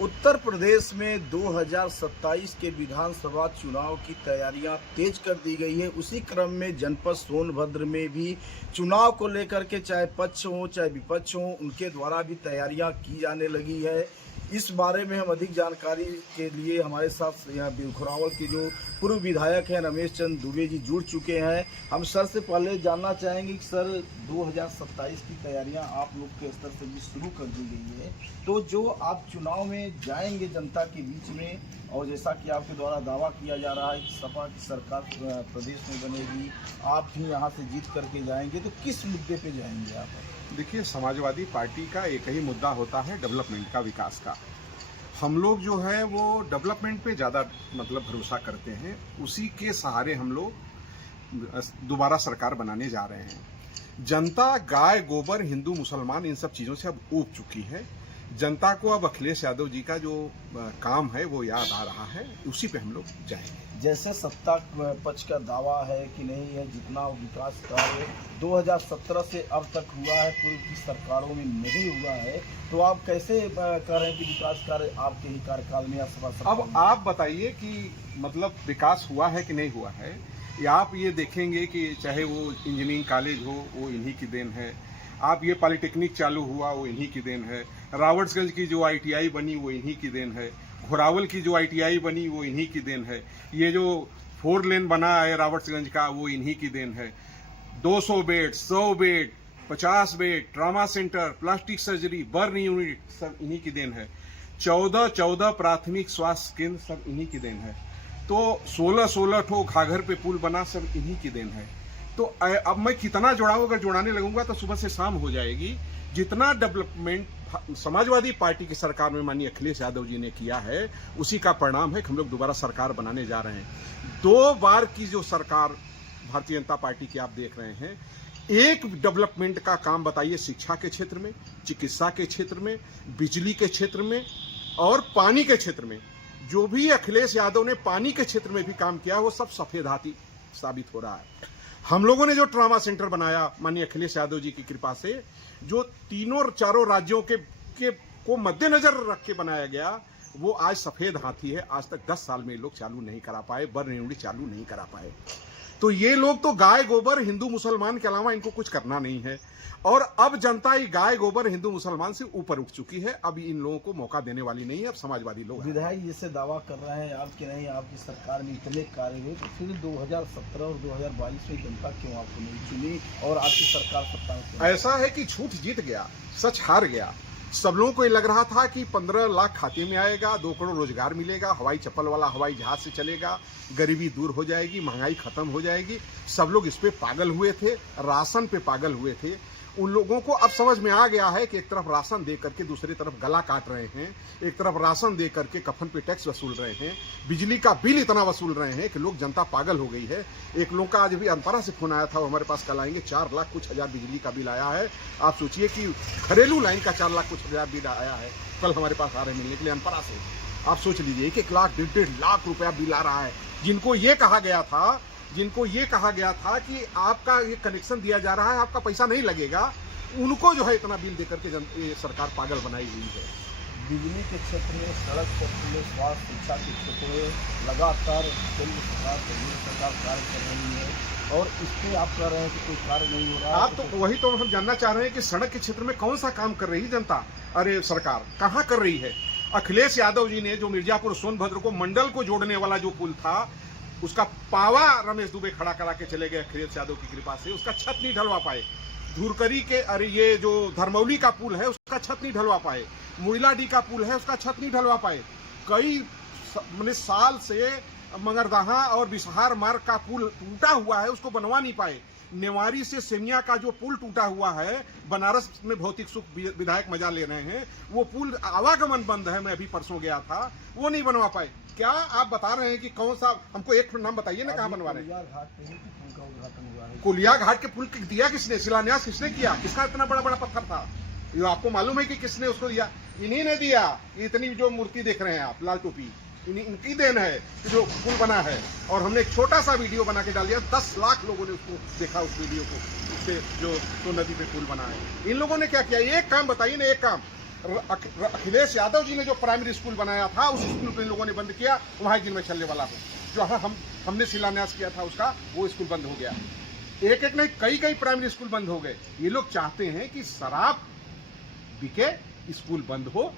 उत्तर प्रदेश में 2027 के विधानसभा चुनाव की तैयारियां तेज कर दी गई है। उसी क्रम में जनपद सोनभद्र में भी चुनाव को लेकर के चाहे पक्ष हो चाहे विपक्ष हो, उनके द्वारा भी तैयारियां की जाने लगी है। इस बारे में हम अधिक जानकारी के लिए हमारे साथ यहाँ बिलखुरावल के जो पूर्व विधायक हैं रमेश चंद्र दुबे जी जुड़ चुके हैं। हम सर से पहले जानना चाहेंगे कि सर 2027 की तैयारियां आप लोग के स्तर से भी शुरू कर दी गई है, तो जो आप चुनाव में जाएंगे जनता के बीच में, और जैसा कि आपके द्वारा दावा किया जा रहा है कि सपा की सरकार प्रदेश में बनेगी, आप भी यहाँ से जीत करके जाएंगे, तो किस मुद्दे पे जाएंगे आप? देखिए, समाजवादी पार्टी का एक ही मुद्दा होता है डेवलपमेंट का, विकास का। हम लोग जो है वो डेवलपमेंट पे ज़्यादा भरोसा करते हैं। उसी के सहारे हम लोग दोबारा सरकार बनाने जा रहे हैं। जनता गाय गोबर हिंदू मुसलमान इन सब चीज़ों से अब ऊब चुकी है। जनता को अब अखिलेश यादव जी का जो काम है वो याद आ रहा है, उसी पे हम लोग जाएंगे। जैसे सत्ता पक्ष का दावा है कि नहीं है, जितना विकास कार्य 2017 से अब तक हुआ है पूर्व की सरकारों में नहीं हुआ है, तो आप कैसे कह रहे हैं कि विकास कार्य आपके ही कार्यकाल में या सपा? अब आप बताइए कि विकास हुआ है कि नहीं हुआ है। या आप ये देखेंगे कि चाहे वो इंजीनियरिंग कॉलेज हो वो इन्हीं की देन है, आप ये पॉलिटेक्निक चालू हुआ वो इन्हीं की देन है, रावर्ट्सगंज की जो ITI बनी वो इन्हीं की देन है, घोरावल की जो ITI बनी वो इन्हीं की देन है, ये जो 4 लेन बना है रावर्ट्सगंज का वो इन्हीं की देन है। 200 bed, 100 bed, 50 bed, trauma centre, plastic surgery, burn unit सब इन्हीं की देन है। 14 प्राथमिक स्वास्थ्य केंद्र सब इन्हीं की देन है। तो 16 ठो घाघर पे पुल बना सब इन्हीं की देन है। तो अब मैं कितना जोड़ाऊं, अगर जोड़ाने लगूंगा तो सुबह से शाम हो जाएगी। जितना डेवलपमेंट समाजवादी पार्टी की सरकार में माननीय अखिलेश यादव जी ने किया है, उसी का परिणाम है कि हम लोग दोबारा सरकार बनाने जा रहे हैं। 2 बार की जो सरकार भारतीय जनता पार्टी की आप देख रहे हैं, एक डेवलपमेंट का काम बताइए शिक्षा के क्षेत्र में, चिकित्सा के क्षेत्र में, बिजली के क्षेत्र में और पानी के क्षेत्र में। जो भी अखिलेश यादव ने पानी के क्षेत्र में भी काम किया वो सब सफेद हाथी साबित हो रहा है। हम लोगों ने जो ट्रामा सेंटर बनाया माननीय अखिलेश यादव जी की कृपा से, जो 3-4 राज्यों के को मद्देनजर रख के बनाया गया, वो आज सफेद हाथी है। आज तक 10 साल में लोग चालू नहीं करा पाए, बर्न यूनिट चालू नहीं करा पाए। तो ये लोग तो गाय गोबर हिंदू मुसलमान के अलावा इनको कुछ करना नहीं है। और अब जनता ही गाय गोबर हिंदू मुसलमान से ऊपर उठ चुकी है। अब इन लोगों को मौका देने वाली नहीं है। अब समाजवादी लोग विधायक जैसे दावा कर रहे हैं आपके नहीं, आपकी सरकार में इतने कार्य हुए, तो फिर 2017 और 2022 में जनता क्यों आपको नहीं चुनी और आपकी सरकार सत्ता में? ऐसा है कि झूठ जीत गया, सच हार गया। सब लोगों को ये लग रहा था कि 15 लाख खाते में आएगा, 2 करोड़ रोजगार मिलेगा, हवाई चप्पल वाला हवाई जहाज से चलेगा, गरीबी दूर हो जाएगी, महंगाई खत्म हो जाएगी। सब लोग इस पे पागल हुए थे, राशन पे पागल हुए थे। उन लोगों को अब समझ में आ गया है कि एक तरफ राशन दे करके दूसरी तरफ गला काट रहे हैं, एक तरफ राशन दे करके कफन पे टैक्स वसूल रहे हैं, बिजली का बिल इतना वसूल रहे हैं कि लोग जनता पागल हो गई है। एक लोग का आज भी अनपरा से फोन आया था, वो हमारे पास कल आएंगे, 4 लाख कुछ हजार बिजली का बिल आया है। आप सोचिए कि घरेलू लाइन का 4 लाख कुछ हजार बिल आया है, कल हमारे पास आ रहे मिलने के लिए अनपरा से। आप सोच लीजिए 1-1 लाख 1.5 लाख रुपया बिल आ रहा है। जिनको ये कहा गया था कि आपका ये कनेक्शन दिया जा रहा है, आपका पैसा नहीं लगेगा, उनको जो है इतना बिल देकर के ये सरकार पागल बनाई हुई है। बिजली के क्षेत्र में, सड़क क्षेत्र में, स्वास्थ्य शिक्षा के क्षेत्र में लगातार केंद्र सरकार कार्य कर रही है, और इस पर आप कह रहे हैं कि कोई कार्य नहीं हो रहा है। आप तो वही तो हम जानना चाह रहे हैं कि सड़क के क्षेत्र में कौन सा काम कर रही है जनता, अरे सरकार कहाँ कर रही है? अखिलेश यादव जी ने जो मिर्जापुर सोनभद्र को मंडल को जोड़ने वाला जो पुल था, उसका पावा रमेश दुबे खड़ा करा के चले गए अखिलेश यादव की कृपा से। उसका छत नहीं ढलवा पाए। धूरकरी के ये जो धर्मौली का पुल है उसका छत नहीं ढलवा पाए। मुइलाडी का पुल है उसका छत नहीं ढलवा पाए। कई साल से मंगरदहा और बिसहार मार्ग का पुल टूटा हुआ है, उसको बनवा नहीं पाए। नेवारी से सेमिया का जो पुल टूटा हुआ है, बनारस में भौतिक सुख विधायक मजा ले रहे हैं, वो पुल आवागमन बंद है। मैं अभी परसों गया था, वो नहीं बनवा पाए। क्या आप बता रहे हैं कि कौन सा? हमको एक नाम बताइए ना, कहाँ बनवा रहे हैं? कुलिया घाट के पुल दिया किसने? शिलान्यास किसने किया? किसका इतना बड़ा बड़ा पत्थर था? ये आपको मालूम है कि किसने उसको दिया? इन्हीं ने दिया। इतनी जो मूर्ति देख रहे हैं आप, लाल टोपी, इनकी देन है कि जो पुल बना है। और हमने एक छोटा सा वीडियो बना के डाल दिया, 10 लाख लोगों ने उसको देखा, उस वीडियो को, उससे जो नदी पे पुल बना है। इन लोगों ने क्या किया? एक काम बताइए ना, एक काम। अखिलेश यादव जी ने जो प्राइमरी स्कूल बनाया था उस स्कूल को इन लोगों ने बंद किया, वहां दिन में चलने वाला हो। जो हमने शिलान्यास किया था उसका, वो स्कूल बंद हो गया। एक एक नहीं, कई कई प्राइमरी स्कूल बंद हो गए। ये लोग चाहते हैं कि शराब बिके, स्कूल बंद हो।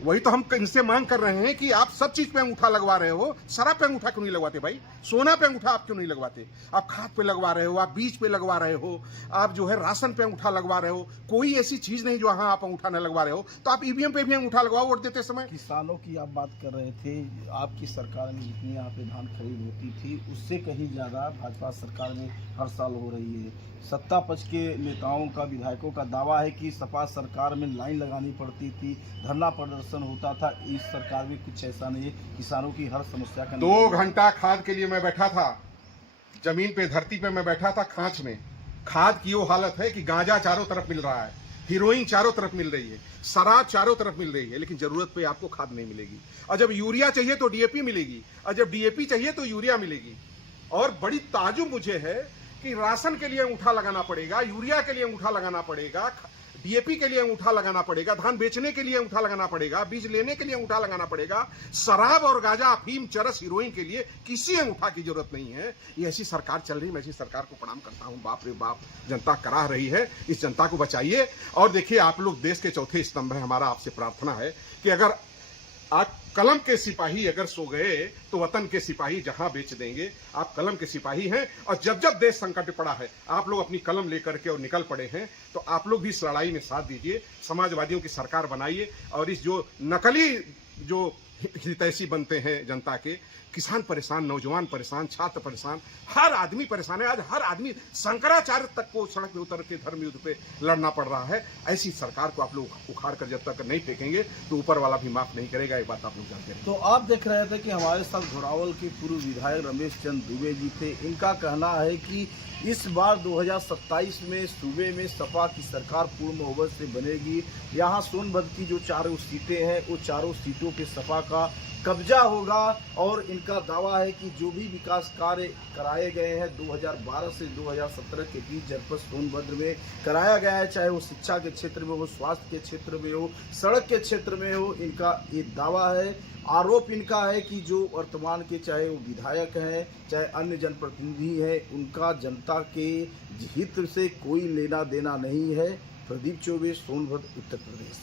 वही तो हम इनसे मांग कर रहे हैं कि आप सब चीज पे अंगूठा लगवा रहे हो, शराब पे अंगूठा क्यों नहीं लगवाते भाई? सोना पे अंगूठा आप क्यों नहीं लगवाते? आप खाद पे लगवा रहे हो, आप बीज पे लगवा रहे हो, आप जो है राशन पे अंगूठा लगवा रहे हो। कोई ऐसी चीज नहीं जो वहां आप अंगूठा न लगवा रहे हो। तो आप ईवीएम पे भी अंगूठा लगवाओ वोट देते समय। किसानों की आप बात कर रहे थे, आपकी सरकार में जितनी यहाँ पे धान खरीद होती थी उससे कहीं ज्यादा भाजपा सरकार में हर साल हो रही है। सत्ता पक्ष के नेताओं का, विधायकों का दावा है कि सपा सरकार में लाइन लगानी पड़ती थी, धरना प्रदर्शन होता था। इस सरकार में कुछ ऐसा नहीं है, किसानों की हर समस्या का 2 घंटा खाद के लिए मैं बैठा था, जमीन पे, धरती पे मैं बैठा था खांच में। खाद की वो हालत है कि गांजा चारों तरफ मिल रहा है, हीरोइन चारों तरफ मिल रही है, शराब चारों तरफ मिल रही है, लेकिन जरूरत पे आपको खाद नहीं मिलेगी। और जब यूरिया चाहिए तो डीएपी मिलेगी, और जब डीएपी चाहिए तो यूरिया मिलेगी। और बड़ी ताजुब मुझे है कि राशन के लिए अंगूठा लगाना पड़ेगा, यूरिया के लिए अंगूठा लगाना पड़ेगा, डीएपी के लिए अंगूठा लगाना पड़ेगा, धान बेचने के लिए अंगूठा लगाना पड़ेगा, बीज लेने के लिए अंगूठा लगाना पड़ेगा। शराब और गांजा, अफीम, चरस, हीरोइन के लिए किसी अंगूठा की जरूरत नहीं है। ये ऐसी सरकार चल रही है। मैं ऐसी सरकार को प्रणाम करता हूं। बाप रे बाप, जनता कराह रही है। इस जनता को बचाइए। और देखिए, आप लोग देश के चौथे स्तंभ है। हमारा आपसे प्रार्थना है कि अगर आज कलम के सिपाही अगर सो गए तो वतन के सिपाही जहां बेच देंगे। आप कलम के सिपाही हैं, और जब जब देश संकट में पड़ा है आप लोग अपनी कलम लेकर के और निकल पड़े हैं। तो आप लोग भी इस लड़ाई में साथ दीजिए, समाजवादियों की सरकार बनाइए। और इस जो नकली जो हितैषी बनते हैं जनता के, किसान परेशान, नौजवान परेशान, छात्र परेशान, हर आदमी परेशान है। आज हर आदमी, शंकराचार्य तक को सड़क पे उतर के धर्म युद्ध पे लड़ना पड़ रहा है। ऐसी सरकार को आप लोग उखाड़ कर जब तक नहीं फेंकेंगे तो ऊपर वाला भी माफ नहीं करेगा। ये बात आप लोग जानते हैं। तो आप देख रहे थे कि हमारे साथ घोरावल के पूर्व विधायक रमेश चंद्र दुबे जी थे। इनका कहना है कि इस बार 2027 में सूबे में सपा की सरकार पूर्ण बहुमत से बनेगी। यहाँ सोनभद्र की जो 4 सीटें हैं, वो 4 सीटों पे सपा का कब्जा होगा। और इनका दावा है कि जो भी विकास कार्य कराए गए हैं 2012 से 2017 के बीच जनपद सोनभद्र में कराया गया है, चाहे वो शिक्षा के क्षेत्र में हो, स्वास्थ्य के क्षेत्र में हो, सड़क के क्षेत्र में हो, इनका ये दावा है। आरोप इनका है कि जो वर्तमान के, चाहे वो विधायक हैं, चाहे अन्य जनप्रतिनिधि हैं, उनका जनता के हित से कोई लेना देना नहीं है। प्रदीप चौबे, सोनभद्र, उत्तर प्रदेश।